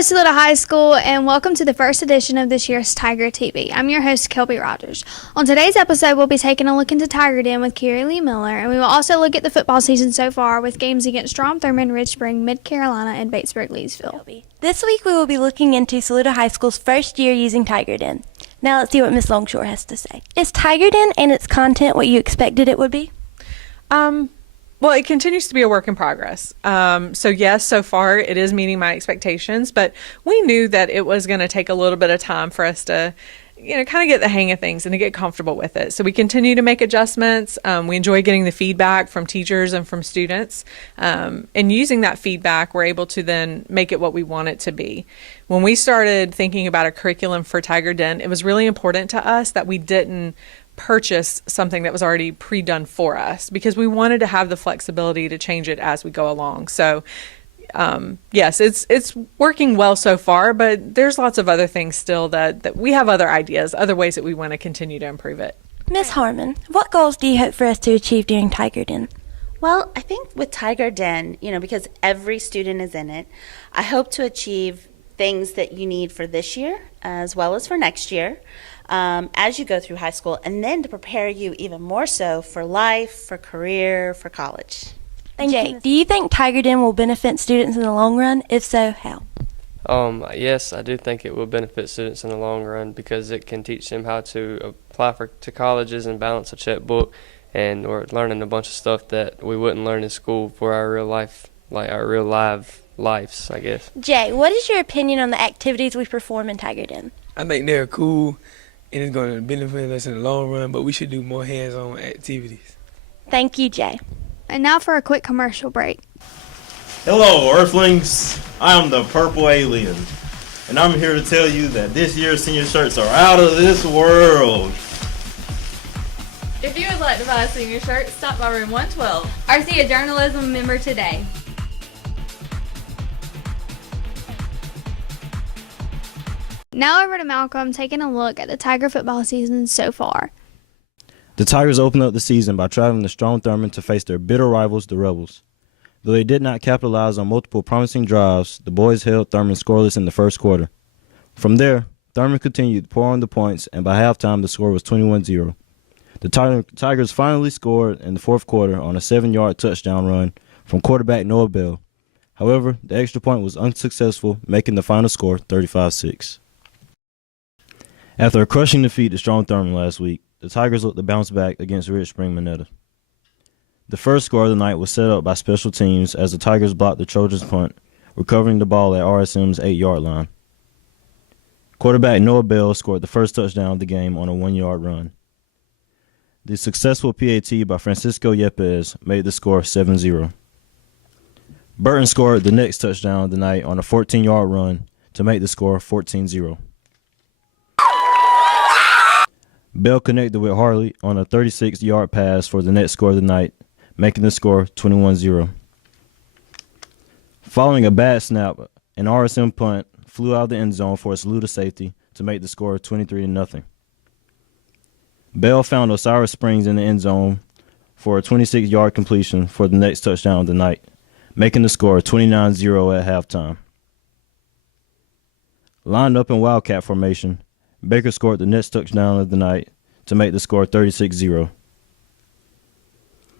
Hello, Saluda High School, and welcome to the first edition of this year's Tiger TV. I'm your host, Kelby Rogers. On today's episode, we'll be taking a look into Tiger Den with Carrie Lee Miller, and we will also look at the football season so far with games against Strom Thurmond, Ridge Spring, Mid Carolina, and Batesburg Leesville. This week, we will be looking into Saluda High School's first year using Tiger Den. Now let's see what Miss Longshore has to say. Is Tiger Den and its content what you expected it would be? Well, it continues to be a work in progress. So yes, so far it is meeting my expectations, but we knew that it was going to take a little bit of time for us to, kind of get the hang of things and to get comfortable with it. So we continue to make adjustments. We enjoy getting the feedback from teachers and from students. And using that feedback, we're able to then make it what we want it to be. When we started thinking about a curriculum for Tiger Den, it was really important to us that we didn't purchase something that was already pre-done for us because we wanted to have the flexibility to change it as we go along. So yes, it's working well so far, but there's lots of other things still that we have other ideas, other ways that we want to continue to improve it. Miss Harmon, what goals do you hope for us to achieve during Tiger Den? Well, I think with Tiger Den, because every student is in it, I hope to achieve things that you need for this year as well as for next year as you go through high school, and then to prepare you even more so for life, for career, for college. Jake, do you think Tiger Den will benefit students in the long run? If so, how? Yes, I do think it will benefit students in the long run because it can teach them how to apply to colleges and balance a checkbook, and we're learning a bunch of stuff that we wouldn't learn in school for our real life, like our real live lives, I guess. Jay, what is your opinion on the activities we perform in Tiger Den? I think they're cool and it's going to benefit us in the long run, but we should do more hands-on activities. Thank you, Jay. And now for a quick commercial break. Hello, Earthlings. I am the Purple Alien, and I'm here to tell you that this year's senior shirts are out of this world. If you would like to buy a senior shirt, stop by room 112 or see a journalism member today. Now over to Malcolm taking a look at the Tiger football season so far. The Tigers opened up the season by traveling to Strom Thurmond to face their bitter rivals, the Rebels. Though they did not capitalize on multiple promising drives, the boys held Thurmond scoreless in the first quarter. From there, Thurmond continued to pour on the points, and by halftime the score was 21-0. The Tigers finally scored in the fourth quarter on a 7-yard touchdown run from quarterback Noah Bell. However, the extra point was unsuccessful, making the final score 35-6. After a crushing defeat to Strom Thurmond last week, the Tigers looked to bounce back against Ridge Spring Monetta. The first score of the night was set up by special teams as the Tigers blocked the Trojans' punt, recovering the ball at RSM's 8-yard line. Quarterback Noah Bell scored the first touchdown of the game on a 1-yard run. The successful PAT by Francisco Yepes made the score 7-0. Burton scored the next touchdown of the night on a 14-yard run to make the score 14-0. Bell connected with Harley on a 36-yard pass for the next score of the night, making the score 21-0. Following a bad snap, an RSM punt flew out of the end zone for a Saluda safety to make the score 23-0. Bell found Osiris Springs in the end zone for a 26-yard completion for the next touchdown of the night, making the score 29-0 at halftime. Lined up in Wildcat formation, Baker scored the next touchdown of the night to make the score 36-0.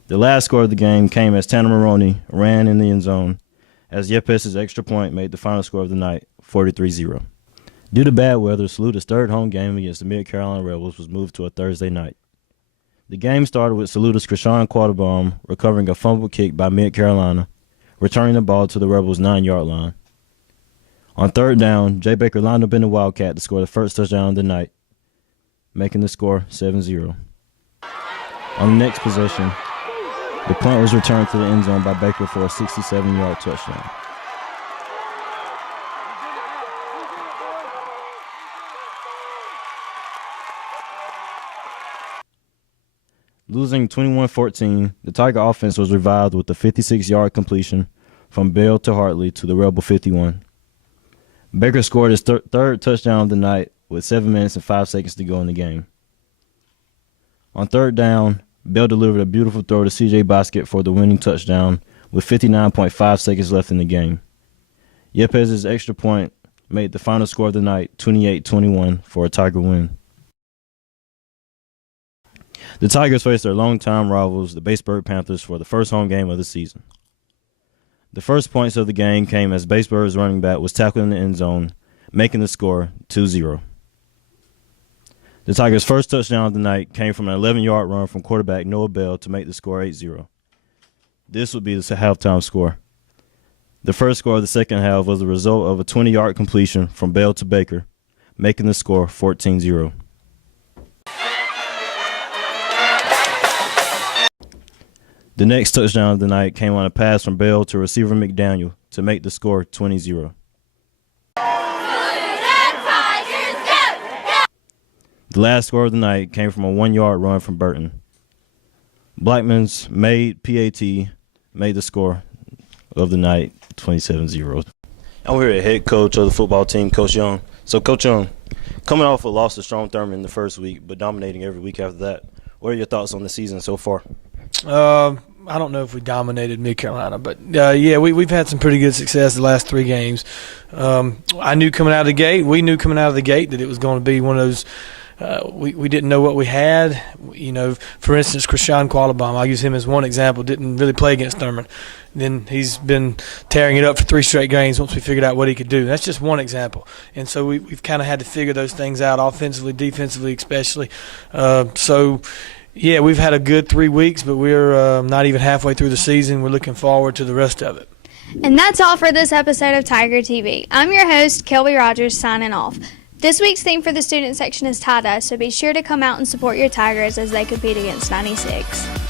The last score of the game came as Tanner Maroney ran in the end zone as Yepes' extra point made the final score of the night 43-0. Due to bad weather, Saluta's third home game against the Mid Carolina Rebels was moved to a Thursday night. The game started with Saluta's Krishan Quattlebaum recovering a fumble kick by Mid Carolina, returning the ball to the Rebels' 9-yard line. On third down, Jay Baker lined up in the Wildcat to score the first touchdown of the night, making the score 7-0. On the next possession, the punt was returned to the end zone by Baker for a 67-yard touchdown. Losing 21-14, the Tiger offense was revived with a 56-yard completion from Bell to Hartley to the Rebel 51. Baker scored his third touchdown of the night with 7 minutes and 5 seconds to go in the game. On third down, Bell delivered a beautiful throw to C.J. Basket for the winning touchdown with 59.5 seconds left in the game. Yepes' extra point made the final score of the night 28-21 for a Tiger win. The Tigers faced their longtime rivals, the Batesburg Panthers, for the first home game of the season. The first points of the game came as Batesburg's running back was tackled in the end zone, making the score 2-0. The Tigers' first touchdown of the night came from an 11-yard run from quarterback Noah Bell to make the score 8-0. This would be the halftime score. The first score of the second half was the result of a 20-yard completion from Bell to Baker, making the score 14-0. The next touchdown of the night came on a pass from Bell to receiver McDaniel to make the score 20-0. The last score of the night came from a 1-yard run from Burton. Blackman's made PAT made the score of the night 27-0. I'm here at head coach of the football team, Coach Young. So, Coach Young, coming off a loss to Strong Thurman in the first week, but dominating every week after that, what are your thoughts on the season so far? I don't know if we dominated Mid-Carolina, but, we've had some pretty good success the last 3 games. We knew coming out of the gate that it was going to be one of those we didn't know what we had. For instance, Krishan Qualabam, I'll use him as one example, didn't really play against Thurman. Then he's been tearing it up for 3 straight games once we figured out what he could do. That's just one example. And so we've kind of had to figure those things out offensively, defensively especially. We've had a good 3 weeks, but we're not even halfway through the season. We're looking forward to the rest of it. And that's all for this episode of Tiger TV. I'm your host, Kelby Rogers, signing off. This week's theme for the student section is tie-dye, so be sure to come out and support your Tigers as they compete against 96.